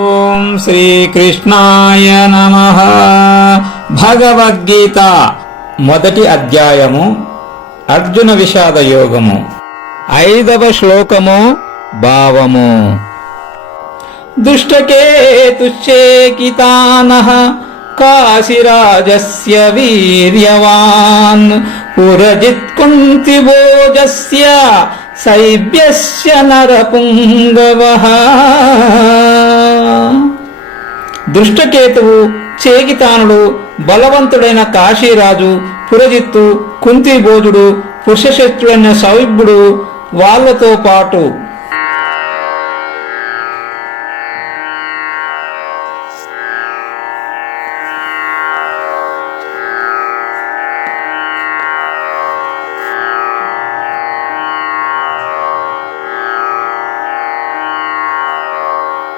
ఓం శ్రీకృష్ణాయ నమః. భగవద్గీత మొదటి అధ్యాయము అర్జున విషాద యోగము. 5వ శ్లోకము భావము. దుష్టకేతుశ్చేకితానః కాశీరాజస్య వీర్యవాన్ పురజిత్ కుంతిభోజస్య శైబ్యస్య నరపుంగవః. దుష్టకేతువు, చేకితానుడు, బలవంతుడైన కాశీరాజు, పురజిత్తు, కుంతిభోజుడు, పురుషశత్రుడైన సౌభ్యుడు, వాళ్లతో పాటు